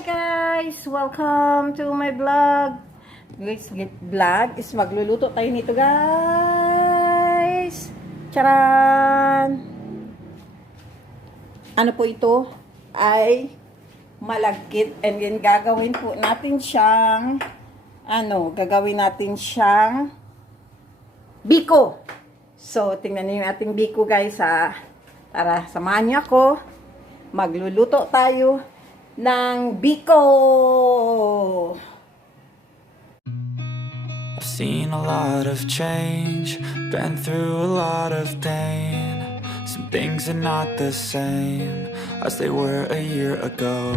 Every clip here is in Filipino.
guys! Welcome to my vlog. Guys, vlog is magluluto tayo nito guys. Charan! Ano po ito? Ay malagkit and then gagawin po natin siyang ano, gagawin natin siyang biko. So, tingnan niyo yung ating biko guys ha. Tara, samahan niyo ako. Magluluto tayo ng biko. I've seen a lot of change, been through a lot of pain. Some things are not the same as they were a year ago.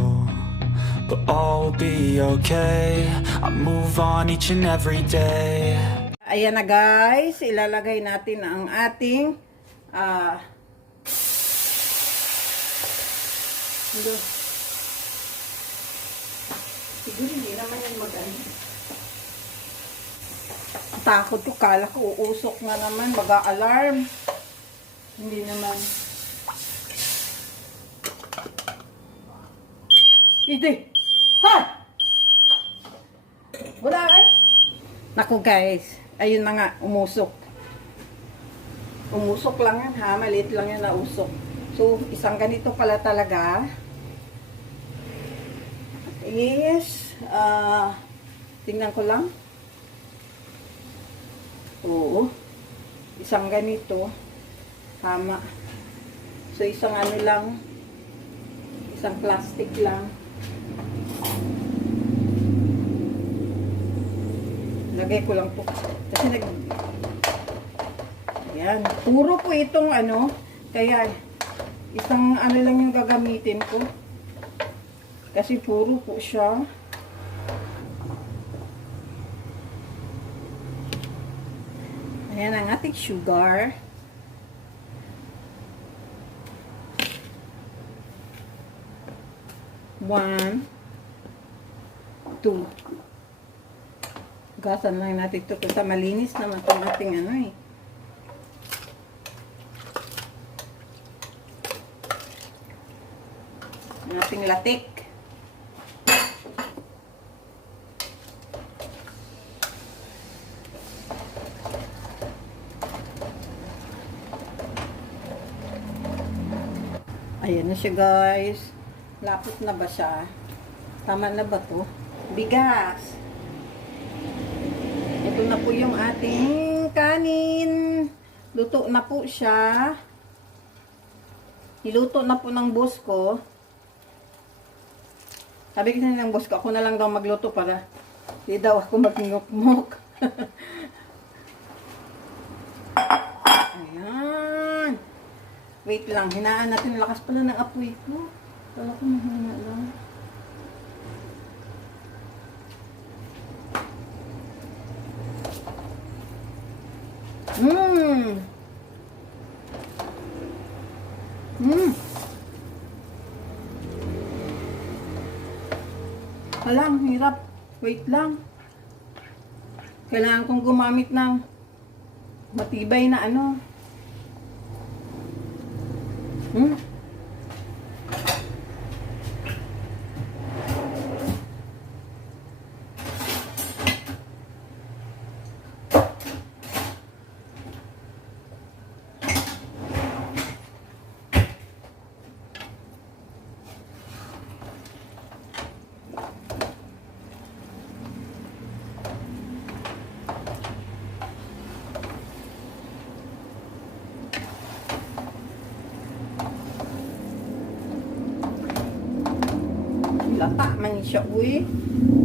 But all will be okay. I move on each and every day. Ayan na guys, ilalagay natin ang ating Ito. Siguro hindi naman yan mag-ano. Takot ko, kala ko uusok na naman, mag-alarm. Hindi naman. Hindi. Ha! Wala ay? Naku guys, ayun na nga, umusok. Umusok lang yan ha, maliit lang yan na usok. So, isang ganito pala talaga is, ah, tingnan ko lang. Oo. Isang ganito. Tama. So, isang ano lang, isang plastic lang. Lagay ko lang po. Kasi nag... Ayan. Puro po itong ano. Kaya, isang ano lang yung gagamitin ko. Kasi puro po siya. Ayan ang ating sugar. One, two. Gasan lang natin ito kasi malinis naman itong ating ano eh. Ating latik. Ayan na siya guys. Lapot na ba siya? Tama na ba to? Bigas. Ito na po yung ating kanin. Luto na po siya. Niluto na po ng boss ko. Sabi kasi ng boss ko, ako na lang daw magluto para di daw ako magngok-ngok. Ayan. Wait lang, hinaan natin. Lakas pala ng apoy ko. Kala ko mahina lang. Mmm. Mmm. Alam, hirap. Wait lang. Kailangan kong gumamit ng matibay na ano. Hmm? Lata man siya, uy.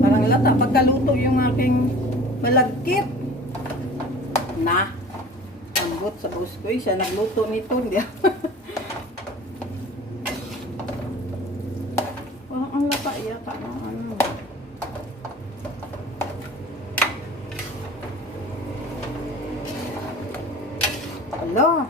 Parang lata. Pagkaluto yung aking malagkit. Na. Ambot sa boss ko. Siya nagluto nito. Hindi Parang ang lata yata. Ano. Hello.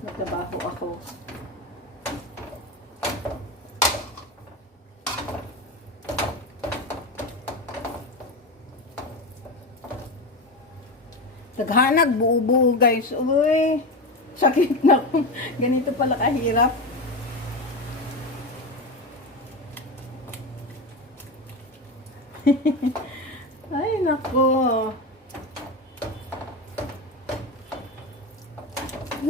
Nagtrabaho ako. Naghanag, buo-buo guys. Uy, sakit na ako. Ganito pala kahirap. Ay, nako. Ito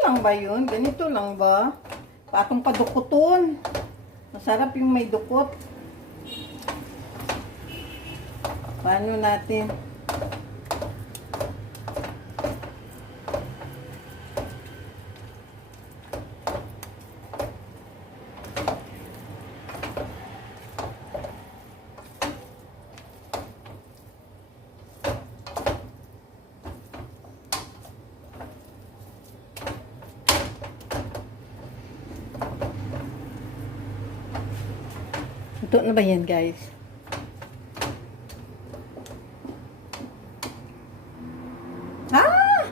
lang ba yun? Ganito lang ba? Patong padukuton. Masarap yung may dukot. Paano natin? Ito na ba yan, guys? Ah!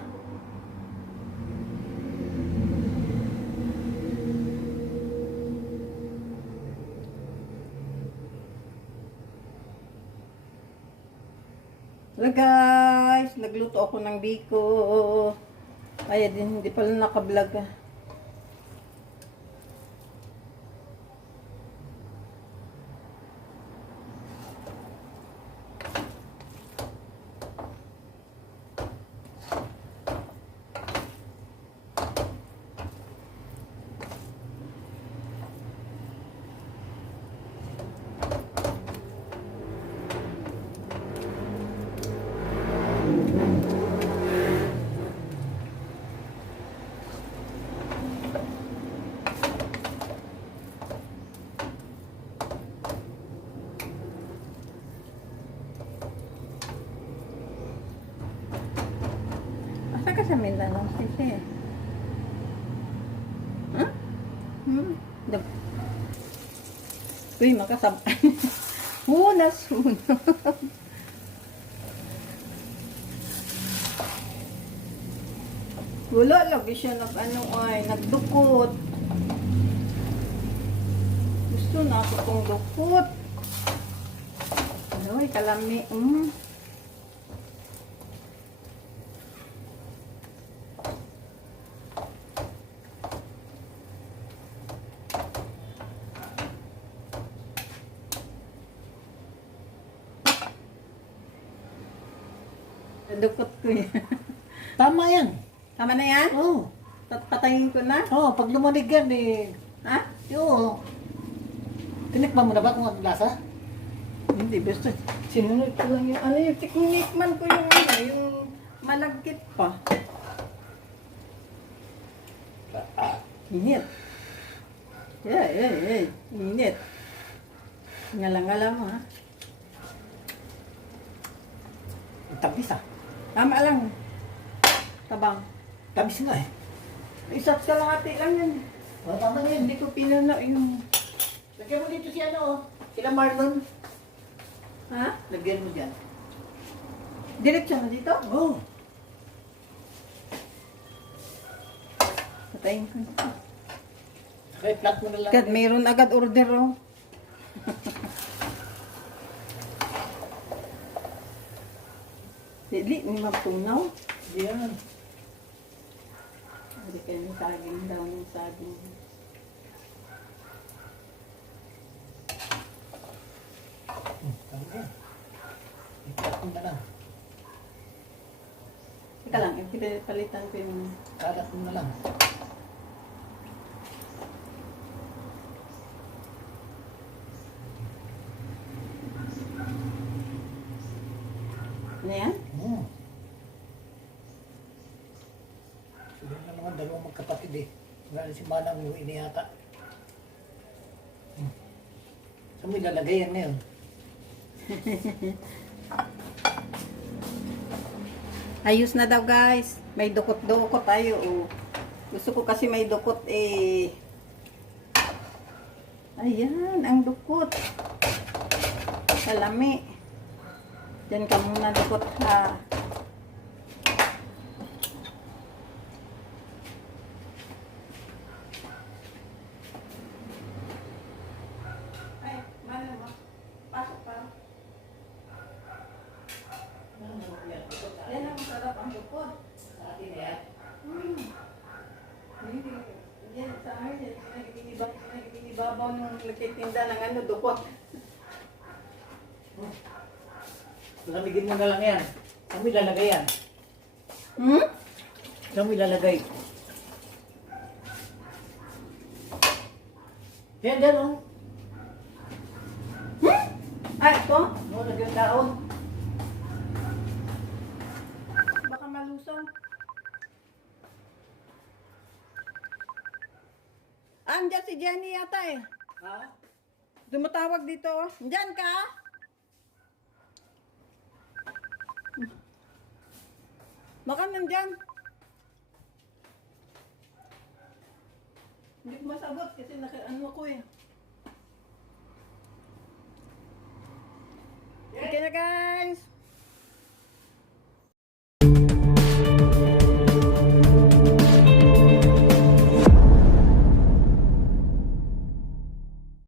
Hello guys, nagluto ako ng biko. Ay, din, hindi pala nakablog ah. Asa ka sa Mindanao, Sisi? Ha? Hmm? Uy, makasab... Hunas, hunas. Wala, lagi siya nag, ano, ay, nagdukot. Gusto na ako kong dukot. Ano, kalami. Mm. Dukot ko yan. Tama yan. Tama na yan? Oo. Pat- Patayin ko na? Oh, pag lumanig yan eh. Ha? Oo. Tinikman mo na ba kung ano lasa? Hindi, basta sinunod ko lang yung ano yung tiknikman ko yung ano, yung malagkit pa. Init. Yeah, yeah, yeah. Init. Ngala-ngala mo ha. Tabis ah. Tama lang. Tabang. Tabis nga eh. Isa't kalahati lang yan. Oh, tama na yun. Hindi ko pinana yung... Lagyan mo dito si ano oh. Sila Marlon. Ha? Lagyan mo dyan. Diretso na dito? Oo. Oh. Patayin ko. Okay, flat mo na lang. Agad, mayroon agad order oh. Dili, ni magtunaw. Yan. Hindi kayo ng saging daw ng saging. Hmm, mo na lang. Teka lang, ipilitan ko yung... Kalat mo na lang. Ano yan? Hmm. Sila na naman dalawang magkapatid eh. Wala na si Manang yung iniyata. Hmm. Saan mo ilalagay yan ngayon? Ayos na daw guys. May dukot-dukot tayo. Oh. Gusto ko kasi may dukot eh. Ayan, ang dukot. Salami. Diyan ka muna dukot ha. Ay, mana mo? Pasok pa. Yan ang masarap ang dukot. Hmm. Hindi, yan sa amin, yan, pinag-inibabaw, pinag-inibabaw ng nagtitinda ng ano, dukot. Lamigin mo na lang yan. Saan mo ilalagay yan? Hmm? Saan mo ilalagay? Yan, yan oh. Hmm? Ay, ito? No, lagyan daon. Baka malusong. Andiyan si Jenny yata eh. Ha? Dumatawag dito. oh. Diyan ka? Baka nandyan. Hindi ko masagot kasi naka, ano ko eh. Sige na guys.